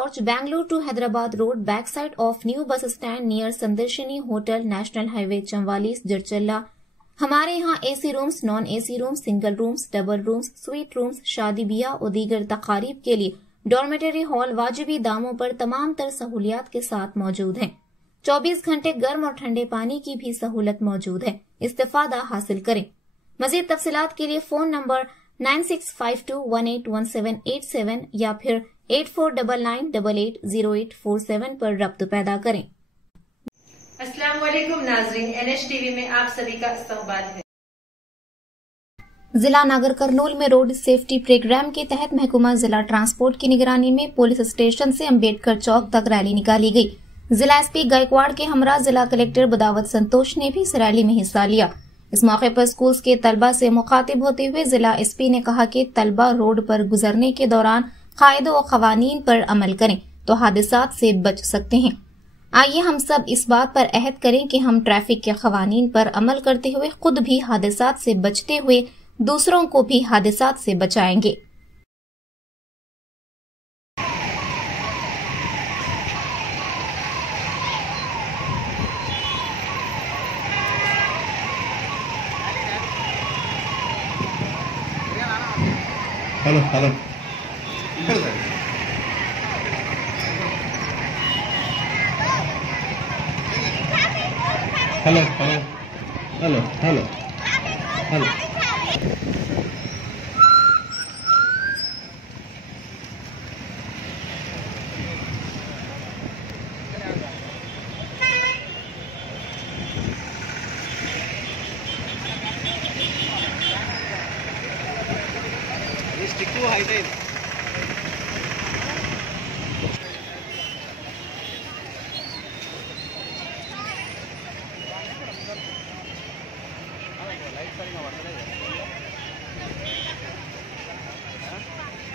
Church, Bangalore to Hyderabad Road, backside of new bus stand near Sandarshini Hotel, National Highway, Chamwalis, Jirchalla। हमारे यहाँ AC rooms, non AC rooms, single rooms, double rooms, sweet rooms, शादी ब्याह और दीगर तकारीब के लिए dormitory hall वाजिबी दामों पर तमाम तर सहूलियात के साथ मौजूद हैं। 24 घंटे गर्म और ठंडे पानी की भी सहूलत मौजूद है। इस्तेफादा हासिल करें। मजीद तफसीलात के लिए फोन नंबर 9652181787 या फिर 8499880847 पर रब्त पैदा करें। अस्सलाम वालेकुम नाज़रीन, NH TV में आप सभी का इस्तकबाल है। जिला नागर कर्नूल में रोड सेफ्टी प्रोग्राम के तहत महकमा जिला ट्रांसपोर्ट की निगरानी में पुलिस स्टेशन से अम्बेडकर चौक तक रैली निकाली गई। जिला SP गायकवाड़ के हमरा जिला कलेक्टर बदावत संतोष ने भी इस रैली में हिस्सा लिया। इस मौके पर स्कूल्स के तलबा से मुखातिब होते हुए जिला SP ने कहा कि तलबा रोड पर गुजरने के दौरान कायदे व खवानीन पर अमल करें तो हादसात से बच सकते हैं। आइए हम सब इस बात पर अहद करें कि हम ट्रैफिक के खवानीन पर अमल करते हुए खुद भी हादसात से बचते हुए दूसरों को भी हादसात से बचाएंगे। Hello hello hello hello hello hello Stick to high time.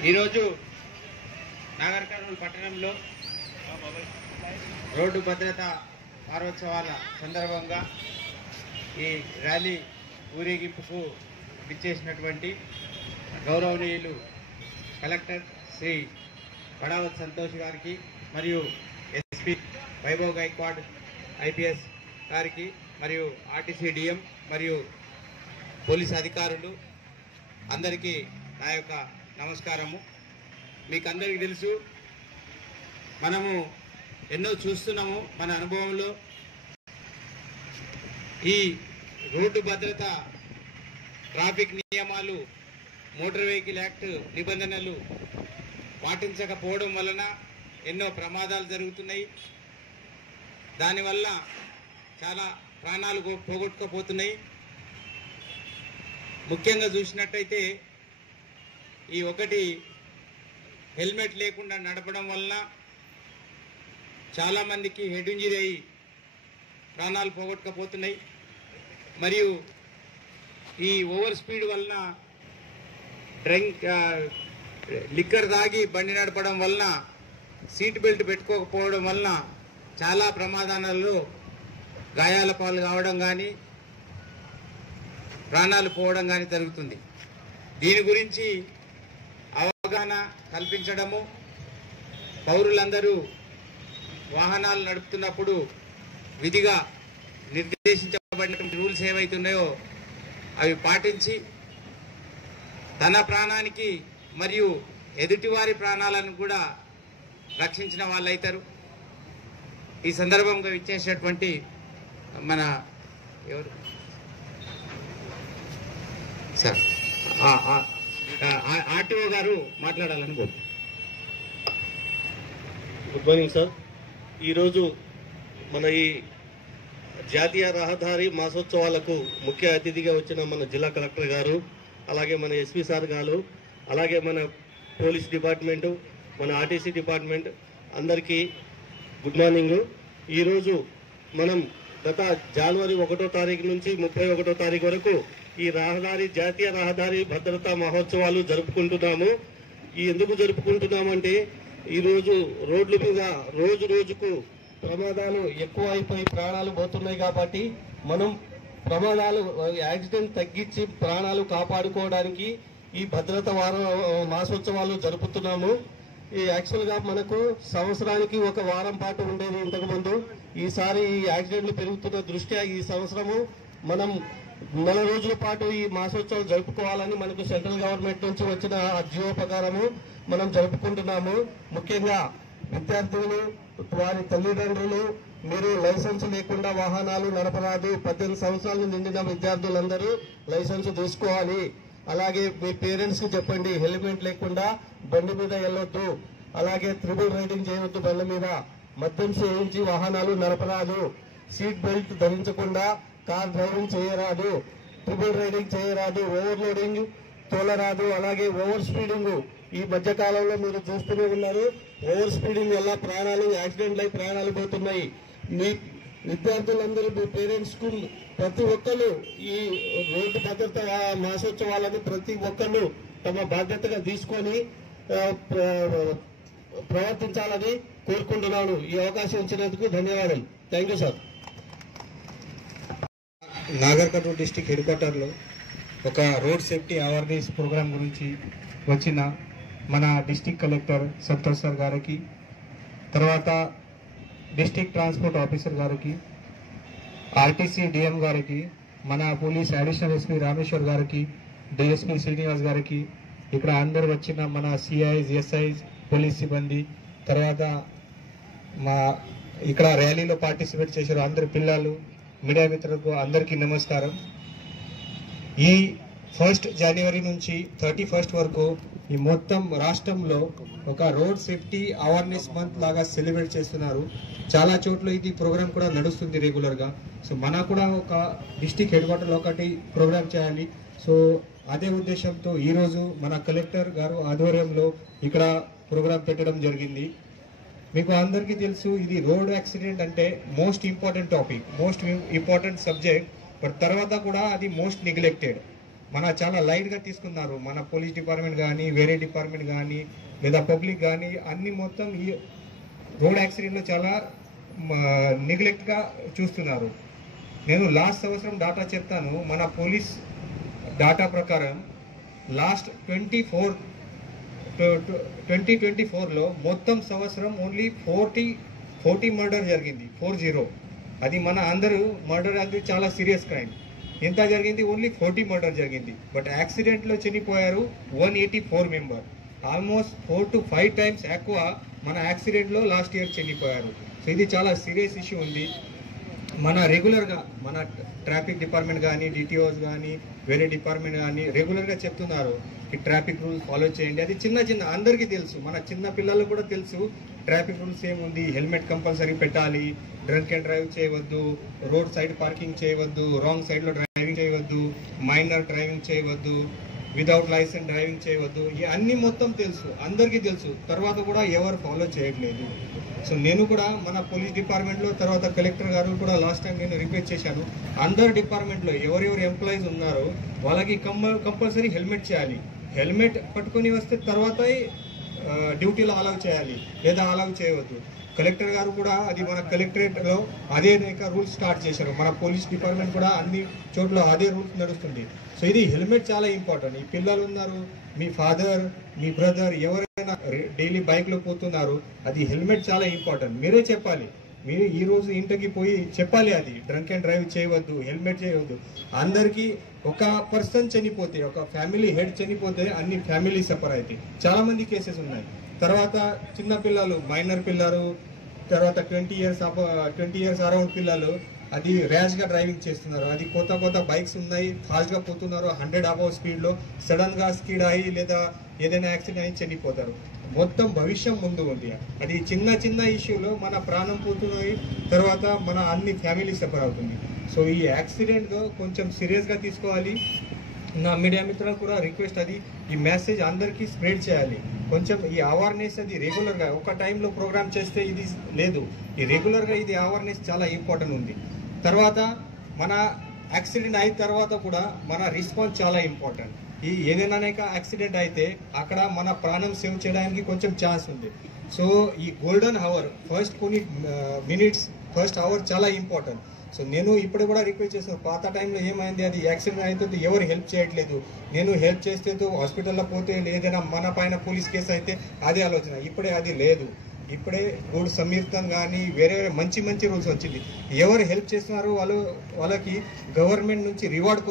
ఈరోజు నాగర్ కర్నూలు పట్టణంలో రోడ్డు భద్రత వారోత్సవాల సందర్భంగా ఈ ర్యాలీ ఊరేగింపుకు విచ్చేసినటువంటి గౌరవనీయులు కలెక్టర్ శ్రీ బడావత్ సంతోష్ గారికి మరియు SP వైభవ్ గైక్వాడ్ IPS గారికి మరియు RTC DM మరియు పోలీస్ అధికారులు అందరికీ నా యొక్క నమస్కారము। మీకు అందరికీ తెలుసు, మనము ఎన్నో చూస్తున్నాము మన అనుభవంలో। ఈ రోడ్డు భద్రత, ట్రాఫిక్ నియమాలు, మోటార్ వెహికల్ యాక్ట్ నిబంధనలు పాటించకపోవడం వలన ఎన్నో ప్రమాదాలు జరుగుతున్నాయి। దానివల్ల చాలా ప్రాణాలు పోగొట్టుకుపోతున్నాయి। ముఖ్యంగా చూసినట్టయితే ఈ ఒకటి హెల్మెట్ లేకుండా నడపడం వలన చాలామందికి హెడ్ ఇంజరీ అయ్యి ప్రాణాలు పోగొట్టుకుపోతున్నాయి। మరియు ఈ ఓవర్ స్పీడ్ వలన లిక్కర్ తాగి బండి నడపడం వలన సీట్ బెల్ట్ పెట్టుకోకపోవడం వలన చాలా ప్రమాదాలలో గాయాల పాలు కావడం కానీ ప్రాణాలు పోవడం కానీ జరుగుతుంది। దీని గురించి అవగాహన కల్పించడము, పౌరులందరూ వాహనాలు నడుపుతున్నప్పుడు విధిగా నిర్దేశించబడిన రూల్స్ ఏవైతున్నాయో అవి పాటించి తన ప్రాణానికి మరియు ఎదుటివారి ప్రాణాలను కూడా రక్షించిన వాళ్ళు అవుతారు। ఈ సందర్భంగా ఇచ్చేసేటువంటి మన ఎవరు సార్ RTO గారు మాట్లాడాలని కోరు। Good morning sir. ఈరోజు మన ఈ జాతీయ రహదారి మాసోత్సవాలకు ముఖ్య అతిథిగా వచ్చిన మన జిల్లా కలెక్టర్ గారు, అలాగే మన SP సార్ గారు, అలాగే మన పోలీస్ డిపార్ట్మెంటు, మన RTC డిపార్ట్మెంట్ అందరికీ గుడ్ మార్నింగ్। ఈరోజు మనం గత జనవరి 1వ తారీఖు నుంచి 31వ తారీఖు వరకు ఈ జాతీయ రహదారి భద్రతా మహోత్సవాలు జరుపుకుంటున్నాము। ఎందుకు జరుపుకుంటున్నామంటే ఈరోజు రోడ్ల మీద రోజు రోజుకు ప్రమాదాలు ఎక్కువ అయిపోయి ప్రాణాలు పోతున్నాయి కాబట్టి మనం ప్రమాదాలు యాక్సిడెంట్ తగ్గించి ప్రాణాలు కాపాడుకోవడానికి ఈ భద్రత మాసోత్సవాలు జరుపుతున్నాము। ఈ యాక్చువల్గా మనకు సంవత్సరానికి ఒక వారం పాటు ఉండేది ఇంతకు ముందు. ఈసారి ఈ యాక్సిడెంట్లు పెరుగుతున్న దృష్ట్యా ఈ సంవత్సరము మనం 4 రోజుల పాటు ఈ మాసోత్సవాలు జరుపుకోవాలని మనకు సెంట్రల్ గవర్నమెంట్ నుంచి వచ్చిన జీవో ప్రకారము మనం జరుపుకుంటున్నాము. ముఖ్యంగా విద్యార్థులు, వారి తల్లిదండ్రులు, మీరు లైసెన్స్ లేకుండా వాహనాలు నడపరాదు. 18 సంవత్సరాలు నిండిన విద్యార్థులందరూ లైసెన్స్ తీసుకోవాలి. అలాగే మీ పేరెంట్స్ కి చెప్పండి, హెల్మెట్ లేకుండా బండి మీద వెళ్ళొద్దు. అలాగే ట్రిపుల్ రైడింగ్ చేయవద్దు, బండి మీద మద్యం సేవించి వాహనాలు నడపరాదు. సీట్ బెల్ట్ ధరించకుండా కార్ డ్రైవింగ్ చేయరాదు, ట్రిపుల్ రైడింగ్ చేయరాదు, ఓవర్లోడింగ్ తోలరాదు. అలాగే ఓవర్ స్పీడింగ్ ఈ మధ్య కాలంలో మీరు చూస్తూనే ఉన్నారు. ఓవర్ స్పీడింగ్ వల్ల ప్రాణాలు, యాక్సిడెంట్లు అయి ప్రాణాలు పోతున్నాయి. మీ విద్యార్థులందరూ, మీ పేరెంట్స్ కు ప్రతి ఒక్కరు ఈ రోడ్డు భద్రత మాసోత్సవాలను ప్రతి ఒక్కరు తమ బాధ్యతగా తీసుకొని ప్రవర్తించాలని కోరుకుంటున్నాను. ఈ అవకాశం ఇచ్చినందుకు ధన్యవాదాలు. Thank you sir. Nagar Kurnool district head క్వార్టర్లో ఒక రోడ్ సేఫ్టీ అవేర్నెస్ ప్రోగ్రాం గురించి వచ్చిన మన డిస్టిక్ కలెక్టర్ సంతోష్ సార్ గారికి, తర్వాత డిస్టిక్ ట్రాన్స్పోర్ట్ ఆఫీసర్ గారికి, ఆర్టీసీ డిఎం గారికి, మన పోలీస్ అడిషనల్ ఎస్పీ రామేశ్వర్ గారికి, డిఎస్పీ శ్రీనివాస్ గారికి, ఇక్కడ అందరు వచ్చిన మన సిఐస్, ఎస్ఐస్, పోలీస్ సిబ్బంది, తర్వాత మా ఇక్కడ ర్యాలీలో పార్టిసిపేట్ చేశారు అందరు పిల్లలు, మీడియా మిత్రులకు అందరికీ నమస్కారం. ఈ 1 జనవరి నుంచి 31 వరకు ఈ మొత్తం రాష్ట్రంలో ఒక రోడ్ సేఫ్టీ అవేర్నెస్ మంత్ లాగా సెలబ్రేట్ చేస్తున్నారు. చాలా చోట్ల ఇది ప్రోగ్రామ్ కూడా నడుస్తుంది రెగ్యులర్ గా. సో మన కూడా ఒక డిస్టిక్ హెడ్ క్వార్టర్ ఒకటి ప్రోగ్రామ్ చేయాలి. సో అదే ఉద్దేశంతో ఈ రోజు మన కలెక్టర్ గారు ఆధ్వర్యంలో ఇక్కడ ప్రోగ్రామ్ పెట్టడం జరిగింది. మీకు అందరికీ తెలుసు, ఇది రోడ్ యాక్సిడెంట్ అంటే most important topic, most important subject. But తర్వాత కూడా అది మోస్ట్ నెగ్లెక్టెడ్. మన చాలా లైట్ గా తీసుకున్నారు. మన పోలీస్ డిపార్ట్మెంట్ కానీ, వేరే డిపార్ట్మెంట్ కానీ, లేదా పబ్లిక్ కానీ, అన్ని మొత్తం ఈ రోడ్ యాక్సిడెంట్ లో చాలా నెగ్లెక్ట్ గా చూస్తున్నారు. నేను లాస్ట్ సంవత్సరం డాటా చెప్తాను. మన పోలీస్ డాటా ప్రకారం లాస్ట్ 2024లో మొత్తం సంవత్సరం ఓన్లీ 40 మర్డర్ జరిగింది. 40. అది మన అందరూ మర్డర్ అది చాలా సీరియస్ క్రైమ్. ఎంత జరిగింది? ఓన్లీ 40 మర్డర్ జరిగింది. బట్ యాక్సిడెంట్ లో చనిపోయారు 184 మెంబర్. ఆల్మోస్ట్ 4 to 5 times ఎక్కువ మన యాక్సిడెంట్ లో లాస్ట్ ఇయర్ చనిపోయారు. సో ఇది చాలా సీరియస్ ఇష్యూ ఉంది. మన రెగ్యులర్ గా మన ట్రాఫిక్ డిపార్ట్మెంట్ కానీ, డిటిఓస్ కానీ, వేరే డిపార్ట్మెంట్ కానీ రెగ్యులర్ గా చెప్తున్నారు ఈ ట్రాఫిక్ రూల్స్ ఫాలో చేయండి. అది చిన్న అందరికీ తెలుసు, మన చిన్న పిల్లలకు కూడా తెలుసు ట్రాఫిక్ రూల్స్ ఏముంది. హెల్మెట్ కంపల్సరీ పెట్టాలి, డ్రంక్ అండ్ డ్రైవ్ చేయవద్దు, రోడ్ సైడ్ పార్కింగ్ చేయవద్దు, రాంగ్ సైడ్ లో డ్రైవింగ్ చేయవద్దు, మైనర్ డ్రైవింగ్ చేయవద్దు, వితౌట్ లైసెన్స్ డ్రైవింగ్ చేయవద్దు. ఈ అన్ని మొత్తం తెలుసు, అందరికీ తెలుసు. తర్వాత కూడా ఎవరు ఫాలో చేయట్లేదు. సో నేను కూడా మన పోలీస్ డిపార్ట్మెంట్ లో, తర్వాత కలెక్టర్ గారు కూడా లాస్ట్ టైం నేను రిక్వెస్ట్ చేశాను, అందరు డిపార్ట్మెంట్ లో ఎవరెవరు ఎంప్లాయీస్ ఉన్నారో వాళ్ళకి కంపల్సరీ హెల్మెట్ చేయాలి. హెల్మెట్ పట్టుకొని వస్తే తర్వాత డ్యూటీలో అలౌ చేయాలి, లేదా అలౌ చేయవద్దు. కలెక్టర్ గారు కూడా అది మన కలెక్టరేట్ లో అదే రూల్స్ స్టార్ట్ చేశారు. మన పోలీస్ డిపార్ట్మెంట్ కూడా అన్ని చోట్ల అదే రూల్స్ నడుస్తుంది. సో ఇది హెల్మెట్ చాలా ఇంపార్టెంట్. ఈ పిల్లలు ఉన్నారు, మీ ఫాదర్, మీ బ్రదర్ ఎవరైనా డైలీ బైక్ లో పోతున్నారు, అది హెల్మెట్ చాలా ఇంపార్టెంట్. మీరే చెప్పాలి, మీరు ఈ రోజు ఇంటికి పోయి చెప్పాలి, అది డ్రంక్ అండ్ డ్రైవ్ చేయవద్దు, హెల్మెట్ చేయవద్దు. అందరికీ ఒక పర్సన్ చనిపోతే, ఒక ఫ్యామిలీ హెడ్ చనిపోతే అన్ని ఫ్యామిలీ సఫర్ అయితే చాలా మంది కేసెస్ ఉన్నాయి. తర్వాత చిన్న పిల్లలు, మైనర్ పిల్లలు, తర్వాత 20 years అరౌండ్ పిల్లలు అది ర్యాష్ గా డ్రైవింగ్ చేస్తున్నారు. అది కొత్త బైక్స్ ఉన్నాయి, ఫాస్ట్ గా పోతున్నారు, 100 above స్పీడ్ లో సడన్ గా స్కిడ్ అయ్యి లేదా ఏదైనా యాక్సిడెంట్ అయ్యి చనిపోతారు. మొత్తం భవిష్యం ముందు ఉంది. అది చిన్న ఇష్యూలో మన ప్రాణం పోతున్నాయి, తర్వాత మన అన్ని ఫ్యామిలీ సఫర్ అవుతుంది. సో ఈ యాక్సిడెంట్ కొంచెం సీరియస్ గా తీసుకోవాలి. నా మీడియా మిత్రులకు కూడా రిక్వెస్ట్, అది ఈ మెసేజ్ అందరికీ స్ప్రెడ్ చేయాలి. కొంచెం ఈ అవేర్నెస్ అది రెగ్యులర్ గా ఒక టైంలో ప్రోగ్రామ్ చేస్తే ఇది లేదు, ఈ రెగ్యులర్ గా ఇది అవేర్నెస్ చాలా ఇంపార్టెంట్ ఉంది. తర్వాత మన యాక్సిడెంట్ అయిన తర్వాత కూడా మన రెస్పాన్స్ చాలా ఇంపార్టెంట్. ఈ ఏదైనా యాక్సిడెంట్ అయితే అక్కడ మన ప్రాణం సేవ్ చేయడానికి కొంచెం ఛాన్స్ ఉంది. సో ఈ గోల్డెన్ అవర్ ఫస్ట్ కొన్ని మినిట్స్ ఫస్ట్ అవర్ చాలా ఇంపార్టెంట్. సో నేను ఇప్పుడు కూడా రిక్వెస్ట్ చేస్తాను, పాత టైంలో ఏమైంది, అది యాక్సిడెంట్ అయితే ఎవరు హెల్ప్ చేయట్లేదు, నేను హెల్ప్ చేస్తే హాస్పిటల్లో పోతే ఏదైనా మన పైన పోలీస్ కేసు అయితే అదే ఆలోచన. ఇప్పుడే అది లేదు. ఇప్పుడే గుడ్ సమీర్థం కానీ వేరే మంచి మంచి రూల్స్ వచ్చింది. ఎవరు హెల్ప్ చేస్తున్నారో వాళ్ళకి గవర్నమెంట్ నుంచి రివార్డ్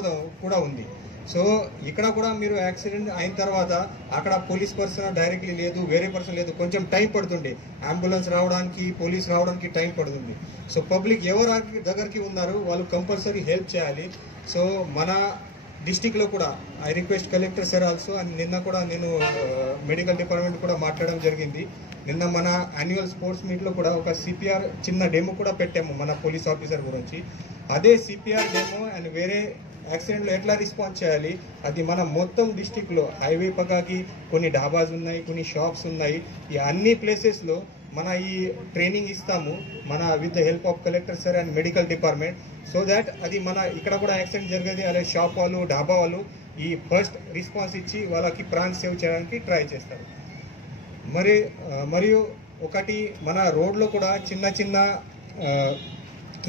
కూడా ఉంది. సో ఇక్కడ కూడా మీరు యాక్సిడెంట్ అయిన తర్వాత అక్కడ పోలీస్ పర్సన్ డైరెక్ట్లీ లేదు, వేరే పర్సన్ లేదు, కొంచెం టైం పడుతుంది. అంబులెన్స్ రావడానికి, పోలీస్ రావడానికి టైం పడుతుంది. సో పబ్లిక్ ఎవరు దగ్గరికి ఉన్నారు వాళ్ళు కంపల్సరీ హెల్ప్ చేయాలి. సో మన డిస్టిక్లో కూడా I request collector sir also, and నిన్న కూడా నేను మెడికల్ డిపార్ట్మెంట్ కూడా మాట్లాడడం జరిగింది. నిన్న మన యాన్యువల్ స్పోర్ట్స్ మీట్లో కూడా ఒక సిపిఆర్ చిన్న డెమో కూడా పెట్టాము మన పోలీస్ ఆఫీసర్ గురించి. అదే సిపిఆర్ డెమో అండ్ వేరే యాక్సిడెంట్లో ఎట్లా రెస్పాన్స్ చేయాలి అది మన మొత్తం డిస్టిక్లో హైవే పక్కకి కొన్ని డాబాస్ ఉన్నాయి, కొన్ని షాప్స్ ఉన్నాయి. ఈ అన్ని ప్లేసెస్లో మన ఈ ట్రైనింగ్ ఇస్తాము మన with the help of collector sir and medical department. So that అది మన ఇక్కడ కూడా యాక్సిడెంట్ జరిగేది అదే షాప్ వాళ్ళు, డాబా వాళ్ళు ఈ ఫస్ట్ రెస్పాన్స్ ఇచ్చి వాళ్ళకి ప్రాణ్ సేవ్ చేయడానికి ట్రై చేస్తారు. మరియు ఒకటి మన రోడ్లో కూడా చిన్న చిన్న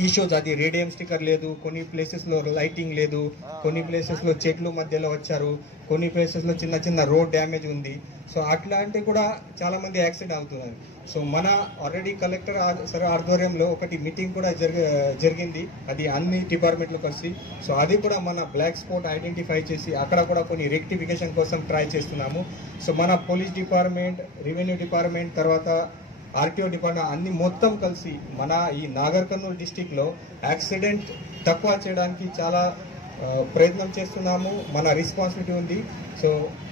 ఇష్యూస్, అది రేడియం స్టిక్కర్ లేదు, కొన్ని ప్లేసెస్లో లైటింగ్ లేదు, కొన్ని ప్లేసెస్లో చెట్లు మధ్యలో వచ్చారు, కొన్ని ప్లేసెస్లో చిన్న చిన్న రోడ్ డ్యామేజ్ ఉంది. సో అట్లాంటివి కూడా చాలా మంది యాక్సిడెంట్ అవుతున్నారు. సో మన ఆల్రెడీ కలెక్టర్ సార్ ఆధ్వర్యంలో ఒకటి మీటింగ్ కూడా జరిగింది, అది అన్ని డిపార్ట్మెంట్లు కలిసి. సో అది కూడా మన బ్లాక్ స్పాట్ ఐడెంటిఫై చేసి అక్కడ కూడా కొన్ని రెక్టిఫికేషన్ కోసం ట్రై చేస్తున్నాము. సో మన పోలీస్ డిపార్ట్మెంట్, రెవెన్యూ డిపార్ట్మెంట్, తర్వాత ఆర్టీఓ డిపార్ట్మెంట్ అన్ని మొత్తం కలిసి మన ఈ నాగర్ కర్నూలు డిస్టిక్లో యాక్సిడెంట్ తక్కువ చేయడానికి చాలా ప్రయత్నం చేస్తున్నాము. మన రెస్పాన్సిబిలిటీ ఉంది. సో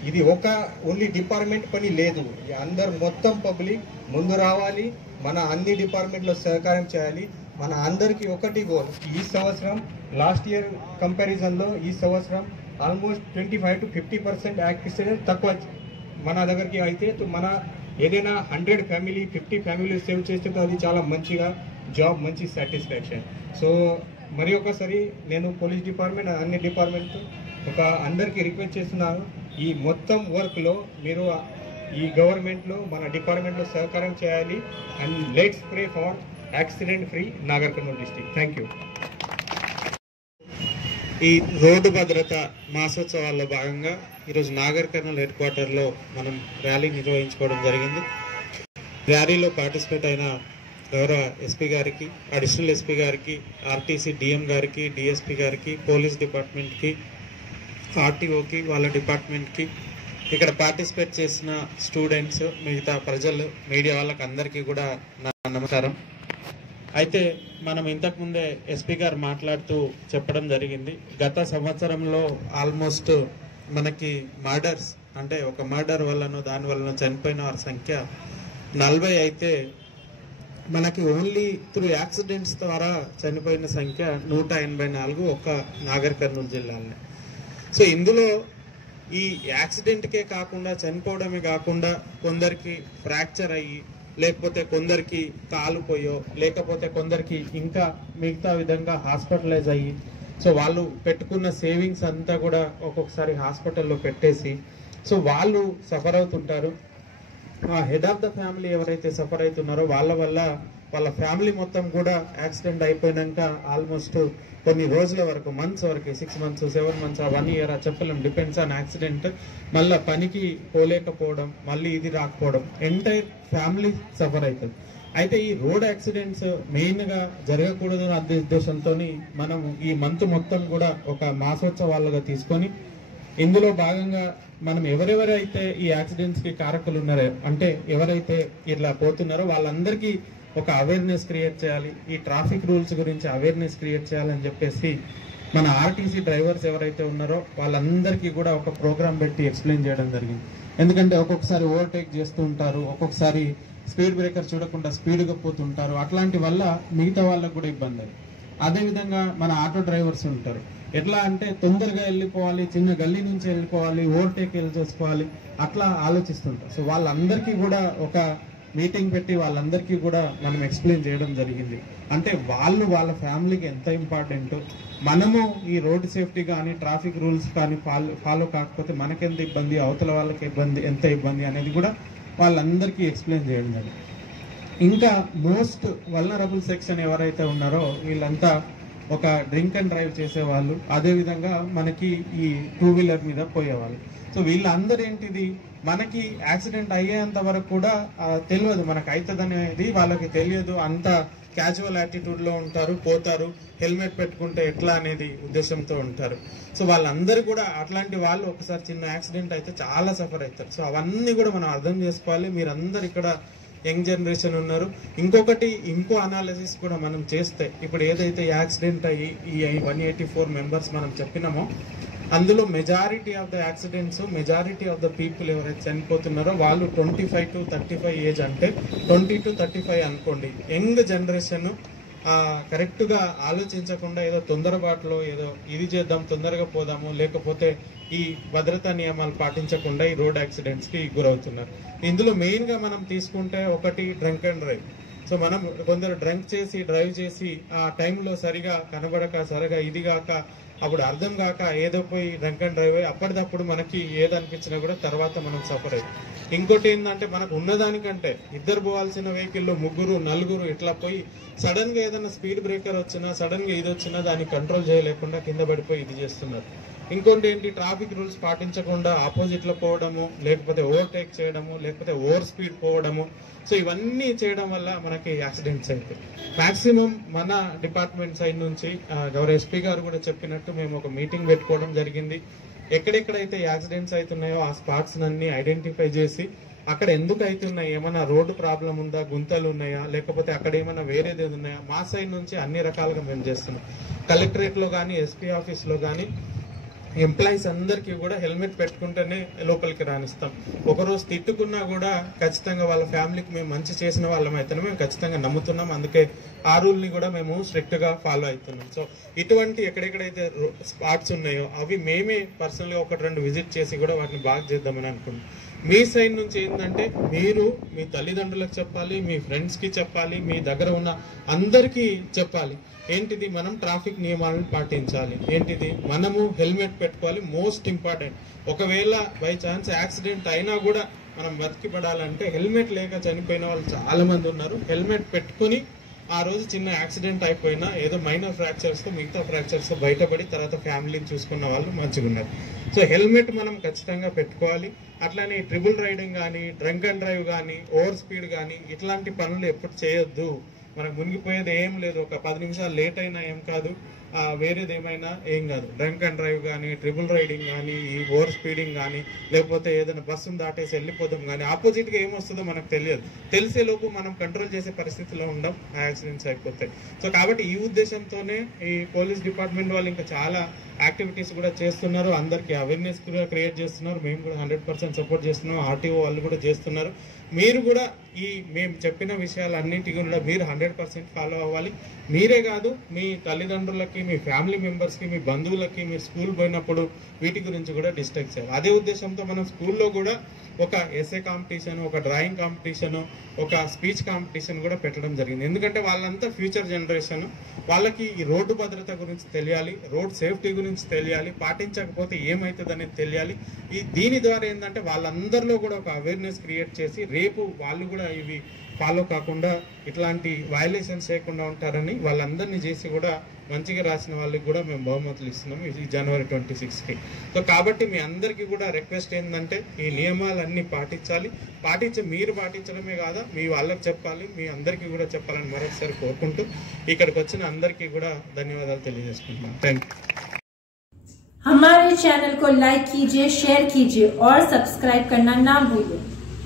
ఇది ఒక ఓన్లీ డిపార్ట్మెంట్ పని లేదు, అందరు మొత్తం పబ్లిక్ ముందు రావాలి, మన అన్ని డిపార్ట్మెంట్లో సహకారం చేయాలి. మన అందరికీ ఒకటి గోల్, ఈ సంవత్సరం లాస్ట్ ఇయర్ కంపారిజన్లో ఈ సంవత్సరం ఆల్మోస్ట్ 25 to 50% యాక్సిడెంట్ తక్కువ మన దగ్గరికి అయితే మన ఏదైనా 100 ఫ్యామిలీ 50 ఫ్యామిలీ సేవ్ చేస్తే అది చాలా మంచిగా జాబ్, మంచి సాటిస్ఫాక్షన్. సో మరి ఒకసారి నేను పోలీస్ డిపార్ట్మెంట్ అన్ని డిపార్ట్మెంట్ ఒక అందరికీ రిక్వెస్ట్ చేస్తున్నాను, ఈ మొత్తం వర్క్లో మీరు ఈ గవర్నమెంట్లో మన డిపార్ట్మెంట్లో సహకారం చేయాలి. And let's pray for accident free Nagar Kurnool district. Thank you. ఈ రోడ్డు భద్రత మాసోత్సవాల్లో భాగంగా ఈరోజు నాగర్ కర్నూలు హెడ్ క్వార్టర్లో మనం ర్యాలీ నిర్వహించుకోవడం జరిగింది. ర్యాలీలో పార్టిసిపేట్ అయిన గౌరవ ఎస్పీ గారికి, అడిషనల్ ఎస్పీ గారికి, ఆర్టీసీ డిఎం గారికి, డిఎస్పీ గారికి, పోలీస్ డిపార్ట్మెంట్కి, ఆర్టీఓకి, వాళ్ళ డిపార్ట్మెంట్కి, ఇక్కడ పార్టిసిపేట్ చేసిన స్టూడెంట్స్, మిగతా ప్రజలు, మీడియా వాళ్ళకి అందరికీ కూడా నా నమస్కారం. అయితే మనం ఇంతకుముందే ఎస్పీ గారు మాట్లాడుతూ చెప్పడం జరిగింది, గత సంవత్సరంలో ఆల్మోస్ట్ మనకి మర్డర్స్ అంటే ఒక మర్డర్ వల్లనో దాని వల్లనో చనిపోయిన వారి సంఖ్య 40 అయితే మనకి ఓన్లీ త్రూ యాక్సిడెంట్స్ ద్వారా చనిపోయిన సంఖ్య 184 ఒక నాగర్ కర్నూలు జిల్లాలో. సో ఇందులో ఈ యాక్సిడెంట్కే కాకుండా చనిపోవడమే కాకుండా కొందరికి ఫ్రాక్చర్ అయ్యి, లేకపోతే కొందరికి కాలు పోయో, లేకపోతే కొందరికి ఇంకా మిగతా విధంగా హాస్పిటలైజ్ అయ్యి, సో వాళ్ళు పెట్టుకున్న సేవింగ్స్ అంతా కూడా ఒక్కొక్కసారి హాస్పిటల్లో పెట్టేసి సో వాళ్ళు సఫర్ అవుతుంటారు. హెడ్ ఆఫ్ ద ఫ్యామిలీ ఎవరైతే సఫర్ అవుతున్నారో వాళ్ళ వల్ల వాళ్ళ ఫ్యామిలీ మొత్తం కూడా యాక్సిడెంట్ అయిపోయినాక ఆల్మోస్ట్ కొన్ని రోజుల వరకు, మంత్స్ వరకు, 6 months 7 months 1 year చెప్పలేం, డిపెండ్స్ ఆన్ యాక్సిడెంట్. మళ్ళీ పనికి పోలేకపోవడం, మళ్ళీ ఇది రాకపోవడం, ఎంటైర్ ఫ్యామిలీ సఫర్ అవుతుంది. అయితే ఈ రోడ్ యాక్సిడెంట్స్ మెయిన్గా జరగకూడదు అనే ఉద్దేశంతో మనం ఈ మంత్ మొత్తం కూడా ఒక మాసోత్సవాలుగా తీసుకొని ఇందులో భాగంగా మనం ఎవరెవరైతే ఈ యాక్సిడెంట్స్కి కారకులు ఉన్నారో, అంటే ఎవరైతే ఇట్లా పోతున్నారో వాళ్ళందరికీ ఒక అవేర్నెస్ క్రియేట్ చేయాలి, ఈ ట్రాఫిక్ రూల్స్ గురించి అవేర్నెస్ క్రియేట్ చేయాలని చెప్పేసి మన ఆర్టీసీ డ్రైవర్స్ ఎవరైతే ఉన్నారో వాళ్ళందరికీ కూడా ఒక ప్రోగ్రామ్ పెట్టి ఎక్స్ప్లెయిన్ చేయడం జరిగింది. ఎందుకంటే ఒక్కొక్కసారి ఓవర్టేక్ చేస్తూ ఉంటారు, ఒక్కొక్కసారి స్పీడ్ బ్రేకర్ చూడకుండా స్పీడ్గా పోతుంటారు, అట్లాంటి వల్ల మిగతా వాళ్ళకు కూడా ఇబ్బంది. అదేవిధంగా మన ఆటో డ్రైవర్స్ ఉంటారు, ఎట్లా అంటే తొందరగా వెళ్ళిపోవాలి, చిన్న గల్లీ నుంచి వెళ్ళిపోవాలి, ఓవర్టేక్ వెళ్ళి చేసుకోవాలి, అట్లా ఆలోచిస్తుంటారు. సో వాళ్ళందరికీ కూడా ఒక మీటింగ్ పెట్టి వాళ్ళందరికీ కూడా మనం ఎక్స్ప్లెయిన్ చేయడం జరిగింది. అంటే వాళ్ళు వాళ్ళ ఫ్యామిలీకి ఎంత ఇంపార్టెంట్, మనము ఈ రోడ్ సేఫ్టీ కానీ ట్రాఫిక్ రూల్స్ కానీ ఫాలో కాకపోతే మనకెంత ఇబ్బంది, అవతల వాళ్ళకి ఎంత ఇబ్బంది అనేది కూడా వాళ్ళందరికీ ఎక్స్ప్లెయిన్ చేయడం జరిగింది. ఇంకా మోస్ట్ వల్నరబుల్ సెక్షన్ ఎవరైతే ఉన్నారో వీళ్ళంతా ఒక డ్రింక్ అండ్ డ్రైవ్ చేసేవాళ్ళు, అదేవిధంగా మనకి ఈ 2 వీలర్ మీద పోయేవాళ్ళు. సో వీళ్ళందరూ ఏంటిది, మనకి యాక్సిడెంట్ అయ్యేంత వరకు కూడా తెలియదు, మనకు అవుతుంది అనేది వాళ్ళకి తెలియదు. అంత క్యాజువల్ యాటిట్యూడ్లో ఉంటారు, పోతారు, హెల్మెట్ పెట్టుకుంటే ఎట్లా అనేది ఉద్దేశంతో ఉంటారు. సో వాళ్ళందరూ కూడా అట్లాంటి వాళ్ళు ఒకసారి చిన్న యాక్సిడెంట్ అయితే చాలా సఫర్ అవుతారు. సో అవన్నీ కూడా మనం అర్థం చేసుకోవాలి. మీరందరూ ఇక్కడ యంగ్ జనరేషన్ ఉన్నారు. ఇంకో అనాలిసిస్ కూడా మనం చేస్తే, ఇప్పుడు ఏదైతే యాక్సిడెంట్ అయ్యి ఈ 184 మెంబర్స్ మనం చెప్పినామో అందులో majority of the accidents, majority of the people ఎవరైతే చనిపోతున్నారో వాళ్ళు 25 to 35 ఏజ్, అంటే 20 to 35 అనుకోండి. యంగ్ జనరేషన్ కరెక్ట్గా ఆలోచించకుండా ఏదో తొందరపాటులో ఏదో ఇది చేద్దాం, తొందరగా పోదాము, లేకపోతే ఈ భద్రతా నియమాలు పాటించకుండా ఈ రోడ్ యాక్సిడెంట్స్కి గురవుతున్నారు. ఇందులో మెయిన్గా మనం తీసుకుంటే ఒకటి డ్రంక్ అండ్ డ్రైవ్. సో మనం కొందరు డ్రంక్ చేసి డ్రైవ్ చేసి ఆ టైంలో సరిగా కనబడక, సరిగా ఇది కాక, అప్పుడు అర్థం కాక ఏదో పోయి డ్రంక్ అండ్ డ్రైవ్ అయ్యి అప్పటిదప్పుడు మనకి ఏదనిపించినా కూడా తర్వాత మనం సఫర్ అయ్యి. ఇంకోటి ఏంటంటే, మనకు ఉన్నదానికంటే ఇద్దరు పోవాల్సిన వెహికల్లో 3, 4 ఇట్లా పోయి సడన్ గా ఏదైనా స్పీడ్ బ్రేకర్ వచ్చినా, సడన్ గా ఇది వచ్చినా దాన్ని కంట్రోల్ చేయలేకుండా కింద పడిపోయి ఇది చేస్తున్నారు. ఇంకోటి ఏంటి, ట్రాఫిక్ రూల్స్ పాటించకుండా ఆపోజిట్ లో పోవడము, లేకపోతే ఓవర్టేక్ చేయడము, లేకపోతే ఓవర్ స్పీడ్ పోవడము. సో ఇవన్నీ చేయడం వల్ల మనకి యాక్సిడెంట్స్ అవుతాయి. మాక్సిమం మన డిపార్ట్మెంట్ సైడ్ నుంచి గౌరవ ఎస్పీ గారు కూడా చెప్పినట్టు మేము ఒక మీటింగ్ పెట్టుకోవడం జరిగింది. ఎక్కడెక్కడైతే యాక్సిడెంట్స్ అవుతున్నాయో ఆ స్పాట్స్ అన్ని ఐడెంటిఫై చేసి అక్కడ ఎందుకు అవుతున్నాయి, ఏమైనా రోడ్డు ప్రాబ్లం ఉందా, గుంతలు ఉన్నాయా, లేకపోతే అక్కడ ఏమైనా వేరేది ఉన్నాయా, మా సైడ్ నుంచి అన్ని రకాలుగా మేము చేస్తున్నాం. కలెక్టరేట్ లో కానీ, ఎస్పీ ఆఫీస్ లో కానీ ఎంప్లాయీస్ అందరికీ కూడా హెల్మెట్ పెట్టుకుంటేనే లోపలికి రానిస్తాం. ఒకరోజు తిట్టుకున్నా కూడా ఖచ్చితంగా వాళ్ళ ఫ్యామిలీకి మేము మంచి చేసిన వాళ్ళం అయితేనే మేము ఖచ్చితంగా నమ్ముతున్నాం. అందుకే ఆ రూల్ని కూడా మేము స్ట్రిక్ట్ గా ఫాలో అవుతున్నాం. సో ఇటువంటి ఎక్కడెక్కడైతే స్పాట్స్ ఉన్నాయో అవి మేమే పర్సనల్గా 1-2 విజిట్ చేసి కూడా వాటిని బాగా చేద్దామని అనుకున్నాం. మీ సైడ్ నుంచి ఏంటంటే, మీరు మీ తల్లిదండ్రులకు చెప్పాలి, మీ ఫ్రెండ్స్ కి చెప్పాలి, మీ దగ్గర ఉన్న అందరికీ చెప్పాలి. ఏంటిది, మనం ట్రాఫిక్ నియమాలను పాటించాలి. ఏంటిది, మనము హెల్మెట్ పెట్టుకోవాలి. మోస్ట్ ఇంపార్టెంట్, ఒకవేళ బై ఛాన్స్ యాక్సిడెంట్ అయినా కూడా మనం బతికి పడాలంటే హెల్మెట్ లేక చనిపోయిన వాళ్ళు చాలా మంది ఉన్నారు. హెల్మెట్ పెట్టుకుని ఆ రోజు చిన్న యాక్సిడెంట్ అయిపోయినా ఏదో మైనర్ ఫ్రాక్చర్స్ తో, మిగతా ఫ్రాక్చర్స్ తో బయటపడి తర్వాత ఫ్యామిలీని చూసుకున్న వాళ్ళు మంచిగా ఉన్నారు. సో హెల్మెట్ మనం ఖచ్చితంగా పెట్టుకోవాలి. అట్లానే ట్రిపుల్ రైడింగ్ కానీ, డ్రంక్ అండ్ డ్రైవ్ కానీ, ఓవర్ స్పీడ్ కానీ ఇట్లాంటి పనులు ఎప్పుడు చేయొద్దు. మనకు మునిగిపోయేది ఏం లేదు, ఒక 10 నిమిషాలు లేట్ అయినా ఏం కాదు, వేరేది ఏమైనా ఏం కాదు. డ్రంక్ అండ్ డ్రైవ్ కానీ, ట్రిపుల్ రైడింగ్ కానీ, ఈ ఓవర్ స్పీడింగ్ కానీ, లేకపోతే ఏదైనా బస్సును దాటేసి వెళ్ళిపోతాం కానీ ఆపోజిట్ గా ఏమొస్తుందో మనకు తెలియదు. తెలిసే లోపు మనం కంట్రోల్ చేసే పరిస్థితిలో ఉండం, యాక్సిడెంట్స్ అయిపోతాయి. సో కాబట్టి ఈ ఉద్దేశంతోనే ఈ పోలీస్ డిపార్ట్మెంట్ వాళ్ళు ఇంకా చాలా యాక్టివిటీస్ కూడా చేస్తున్నారు. అందరికి అవేర్నెస్ కూడా క్రియేట్ చేస్తున్నారు. మేము కూడా 100% సపోర్ట్ చేస్తున్నాం. ఆర్టీఓ వాళ్ళు కూడా చేస్తున్నారు. మీరు కూడా ఈ మేము చెప్పిన విషయాలన్నింటి కూడా మీరు 100% ఫాలో అవ్వాలి. మీరే కాదు, మీ తల్లిదండ్రులకి, మీ ఫ్యామిలీ మెంబర్స్కి, మీ బంధువులకి మీరు స్కూల్ పోయినప్పుడు వీటి గురించి కూడా డిస్కస్ చేయాలి. అదే ఉద్దేశంతో మనం స్కూల్లో కూడా ఒక ఎస్ఏ కాంపిటీషన్, ఒక డ్రాయింగ్ కాంపిటీషన్, ఒక స్పీచ్ కాంపిటీషన్ కూడా పెట్టడం జరిగింది. ఎందుకంటే వాళ్ళంతా ఫ్యూచర్ జనరేషన్, వాళ్ళకి ఈ రోడ్డు భద్రత గురించి తెలియాలి, రోడ్ సేఫ్టీ గురించి తెలియాలి, పాటించకపోతే ఏమవుతుంది అనేది తెలియాలి. దీని ద్వారా ఏంటంటే వాళ్ళందరిలో కూడా ఒక అవేర్నెస్ క్రియేట్ చేసి రేపు వాళ్ళు కూడా ఇవి ఫాలో కాకుండా ఇట్లాంటి వయలేషన్స్ చేయకుండా ఉంటారని వాళ్ళందరినీ చేసి కూడా మంచిగా రాసిన వాళ్ళకి కూడా మేము బహుమతులు ఇస్తున్నాం ఈ January 26కి. సో కాబట్టి మీ అందరికీ కూడా రిక్వెస్ట్ ఏంటంటే, ఈ నియమాలన్నీ పాటించాలి. మీరు పాటించడమే కాదా, మీ వాళ్ళకి చెప్పాలి, మీ అందరికీ కూడా చెప్పాలని మరొకసారి కోరుకుంటూ ఇక్కడికి వచ్చిన అందరికీ కూడా ధన్యవాదాలు తెలియజేసుకుంటున్నాను. Thank you. हमारे चैनल को लाइक कीजिए, शेयर कीजिए और सब्सक्राइब करना ना भूलिए।